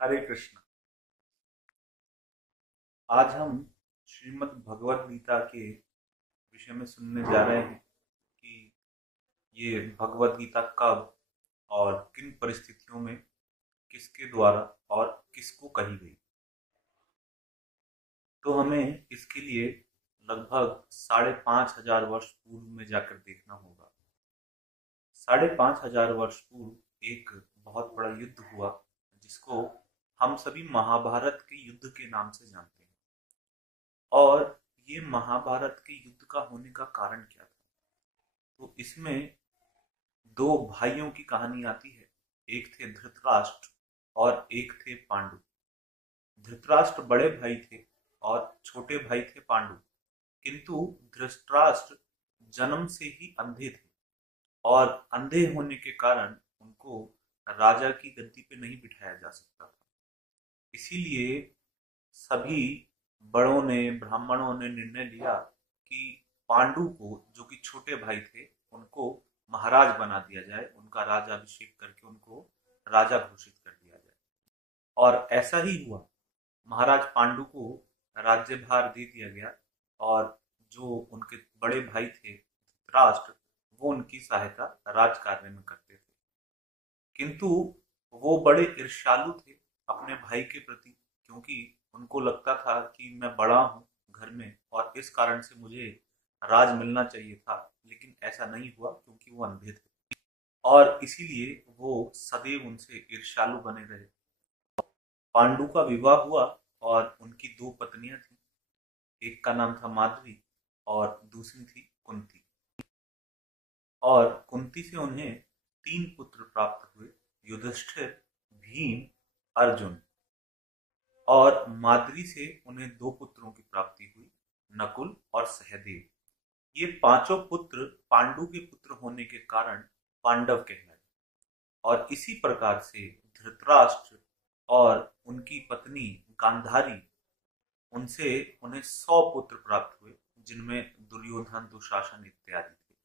हरे कृष्ण। आज हम श्रीमद् भगवत गीता के विषय में सुनने जा रहे हैं कि ये भगवत गीता कब और किन परिस्थितियों में किसके द्वारा और किसको कही गई। तो हमें इसके लिए लगभग 5,500 वर्ष पूर्व में जाकर देखना होगा। 5,500 वर्ष पूर्व एक बहुत बड़ा युद्ध हुआ जिसको हम सभी महाभारत के युद्ध के नाम से जानते हैं। और ये महाभारत के युद्ध का होने का कारण क्या था? तो इसमें दो भाइयों की कहानी आती है। एक थे धृतराष्ट्र और एक थे पांडु। धृतराष्ट्र बड़े भाई थे और छोटे भाई थे पांडु। किंतु धृतराष्ट्र जन्म से ही अंधे थे और अंधे होने के कारण उनको राजा की गद्दी पे नहीं बिठाया जा सकता था। इसीलिए सभी बड़ों ने, ब्राह्मणों ने निर्णय लिया कि पांडु को, जो कि छोटे भाई थे, उनको महाराज बना दिया जाए, उनका राज्याभिषेक करके उनको राजा घोषित कर दिया जाए। और ऐसा ही हुआ। महाराज पांडु को राज्यभार दे दिया गया और जो उनके बड़े भाई थे धृतराष्ट्र, वो उनकी सहायता राज कार्य में करते थे। किंतु वो बड़े ईर्ष्यालु थे अपने भाई के प्रति, क्योंकि उनको लगता था कि मैं बड़ा हूँ घर में और इस कारण से मुझे राज मिलना चाहिए था, लेकिन ऐसा नहीं हुआ क्योंकि वो अंधे थे। और इसीलिए वो सदैव उनसे ईर्ष्यालु बने रहे। पांडु का विवाह हुआ और उनकी दो पत्नियां थीं। एक का नाम था माद्री और दूसरी थी कुंती। और कुंती से उन्हें 3 पुत्र प्राप्त हुए, युधिष्ठिर, भीम, अर्जुन। और माद्री से उन्हें 2 पुत्रों की प्राप्ति हुई, नकुल और सहदेव। ये पांचों पुत्र पांडु के पुत्र होने के कारण पांडव कहलाए। और इसी प्रकार से धृतराष्ट्र और उनकी पत्नी गांधारी, उनसे उन्हें 100 पुत्र प्राप्त हुए, जिनमें दुर्योधन, दुशासन इत्यादि थे।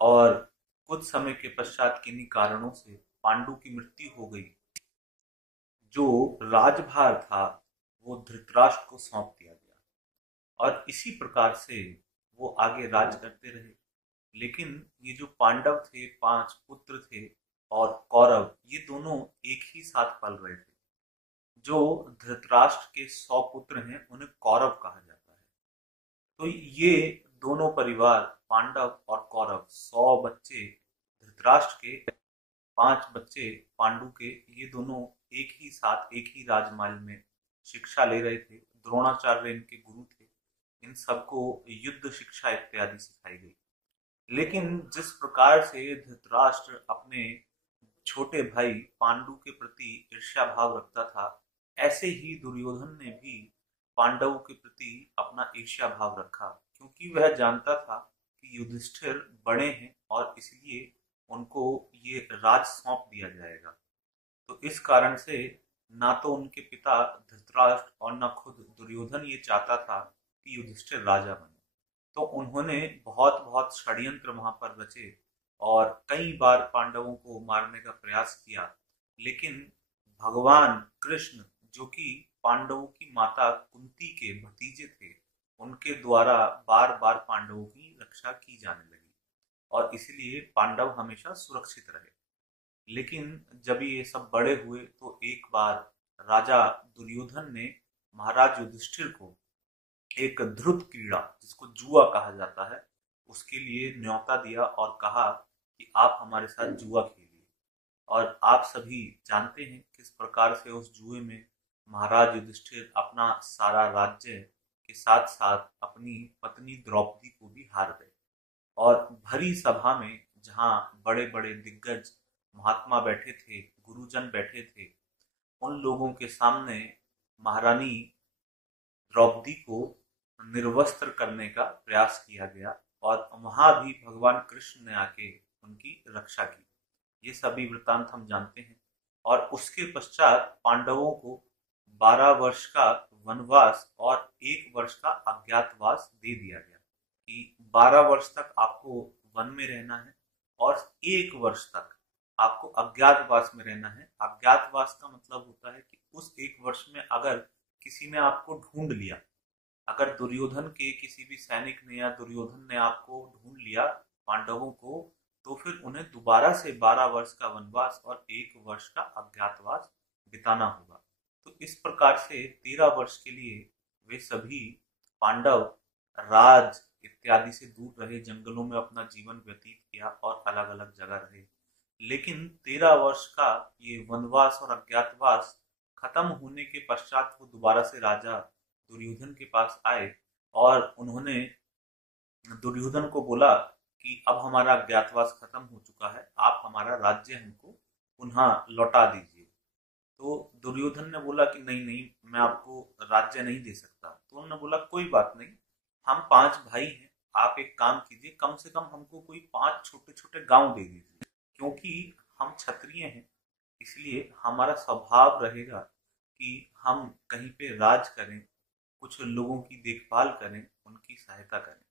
और कुछ समय के पश्चात किन्हीं कारणों से पांडु की मृत्यु हो गई। जो राजभार था वो धृतराष्ट्र को सौंप दिया गया और इसी प्रकार से वो आगे राज करते रहे। लेकिन ये जो पांडव थे, 5 पुत्र थे, और कौरव, ये दोनों एक ही साथ पल रहे थे। जो धृतराष्ट्र के 100 पुत्र हैं उन्हें कौरव कहा जाता है। तो ये दोनों परिवार, पांडव और कौरव, 100 बच्चे धृतराष्ट्र के, 5 बच्चे पांडु के, ये दोनों एक ही साथ एक ही राजमहल में शिक्षा ले रहे थे। द्रोणाचार्य इनके गुरु थे। इन सबको युद्ध शिक्षा इत्यादि सिखाई गई। लेकिन जिस प्रकार से धृतराष्ट्र अपने छोटे भाई पांडु के प्रति ईर्ष्या भाव रखता था, ऐसे ही दुर्योधन ने भी पांडवों के प्रति अपना ईर्ष्या भाव रखा, क्योंकि वह जानता था कि युधिष्ठिर बड़े हैं और इसलिए उनको ये राज सौंप दिया जाएगा। तो इस कारण से ना तो उनके पिता धृतराष्ट्र और न खुद दुर्योधन ये चाहता था कि युधिष्ठिर राजा बने। तो उन्होंने बहुत बहुत षड्यंत्र वहां पर रचे और कई बार पांडवों को मारने का प्रयास किया। लेकिन भगवान कृष्ण, जो कि पांडवों की माता कुंती के भतीजे थे, उनके द्वारा बार बार पांडवों की रक्षा की जाने लगी और इसलिए पांडव हमेशा सुरक्षित रहे। लेकिन जब ये सब बड़े हुए तो एक बार राजा दुर्योधन ने महाराज युधिष्ठिर को एक ध्रुत क्रीड़ा, जिसको जुआ कहा जाता है, उसके लिए न्योता दिया और कहा कि आप हमारे साथ जुआ खेलिए। और आप सभी जानते हैं किस प्रकार से उस जुए में महाराज युधिष्ठिर अपना सारा राज्य के साथ साथ अपनी पत्नी द्रौपदी को भी हार गए। और भरी सभा में, जहाँ बड़े बड़े दिग्गज महात्मा बैठे थे, गुरुजन बैठे थे, उन लोगों के सामने महारानी द्रौपदी को निर्वस्त्र करने का प्रयास किया गया और वहां भी भगवान कृष्ण ने आके उनकी रक्षा की। ये सभी वृतांत हम जानते हैं। और उसके पश्चात पांडवों को 12 वर्ष का वनवास और 1 वर्ष का अज्ञातवास दे दिया गया कि 12 वर्ष तक आपको वन में रहना है और 1 वर्ष तक आपको अज्ञातवास में रहना है। अज्ञातवास का मतलब होता है कि उस एक वर्ष में अगर किसी ने आपको ढूंढ लिया, अगर दुर्योधन के किसी भी सैनिक ने या दुर्योधन ने आपको ढूंढ लिया पांडवों को, तो फिर उन्हें दोबारा से 12 वर्ष का वनवास और 1 वर्ष का अज्ञातवास बिताना होगा। तो इस प्रकार से 13 वर्ष के लिए वे सभी पांडव राज इत्यादि से दूर रहे, जंगलों में अपना जीवन व्यतीत किया और अलग अलग जगह रहे। लेकिन 13 वर्ष का ये वनवास और अज्ञातवास खत्म होने के पश्चात वो दोबारा से राजा दुर्योधन के पास आए और उन्होंने दुर्योधन को बोला कि अब हमारा अज्ञातवास खत्म हो चुका है, आप हमारा राज्य हमको पुनः लौटा दीजिए। तो दुर्योधन ने बोला कि नहीं नहीं, मैं आपको राज्य नहीं दे सकता। तो उन्होंने बोला कोई बात नहीं, हम 5 भाई हैं, आप एक काम कीजिए, कम से कम हमको कोई 5 छोटे छोटे गांव दे दीजिए, क्योंकि हम क्षत्रिय हैं, इसलिए हमारा स्वभाव रहेगा कि हम कहीं पे राज करें, कुछ लोगों की देखभाल करें, उनकी सहायता करें।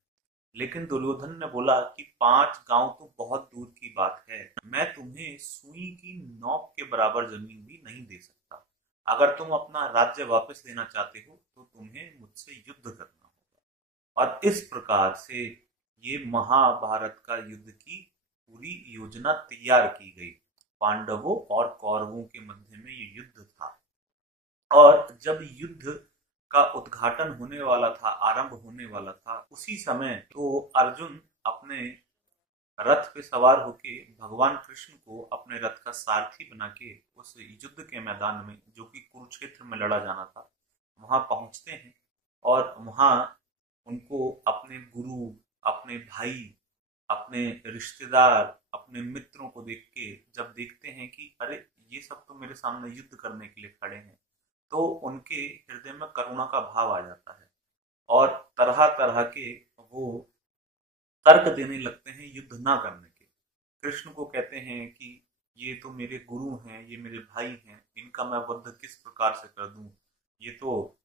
लेकिन दुर्योधन ने बोला कि 5 गांव तो बहुत दूर की बात है, मैं तुम्हें सुई की नोक के बराबर जमीन भी नहीं दे सकता। अगर तुम अपना राज्य वापस लेना चाहते हो तो तुम्हें मुझसे युद्ध करना होगा। और इस प्रकार से ये महाभारत का युद्ध की पूरी योजना तैयार की गई। पांडवों और कौरवों के मध्य में ये युद्ध था। और जब युद्ध का उद्घाटन होने वाला था, आरंभ होने वाला था, उसी समय तो अर्जुन अपने रथ पे सवार होके भगवान कृष्ण को अपने रथ का सारथी बना के उस युद्ध के मैदान में, जो कि कुरुक्षेत्र में लड़ा जाना था, वहां पहुंचते हैं। और वहां उनको अपने गुरु, अपने भाई, अपने रिश्तेदार, अपने मित्रों को देख के जब देखते हैं कि अरे ये सब तो मेरे सामने युद्ध करने के लिए खड़े हैं, तो उनके हृदय में करुणा का भाव आ जाता है और तरह तरह के वो तर्क देने लगते हैं युद्ध ना करने के। कृष्ण को कहते हैं कि ये तो मेरे गुरु हैं, ये मेरे भाई हैं, इनका मैं वध किस प्रकार से कर दूं, ये तो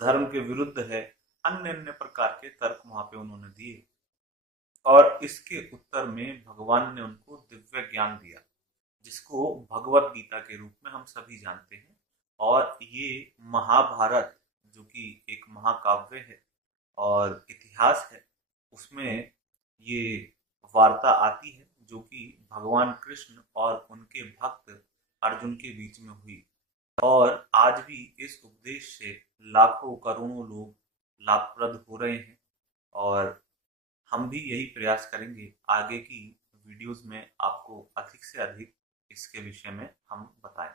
धर्म के विरुद्ध है। अन्य अन्य प्रकार के तर्क वहां पे उन्होंने दिए और इसके उत्तर में भगवान ने उनको दिव्य ज्ञान दिया, जिसको भगवत गीता के रूप में हम सभी जानते हैं। और ये महाभारत, जो कि एक महाकाव्य है और इतिहास है, उसमें ये वार्ता आती है जो कि भगवान कृष्ण और उनके भक्त अर्जुन के बीच में हुई। और आज भी इस उपदेश से लाखों करोड़ों लोग लाभप्रद हो रहे हैं। और हम भी यही प्रयास करेंगे आगे की वीडियोस में आपको अधिक से अधिक इसके विषय में हम बताएं।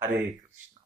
हरे कृष्ण।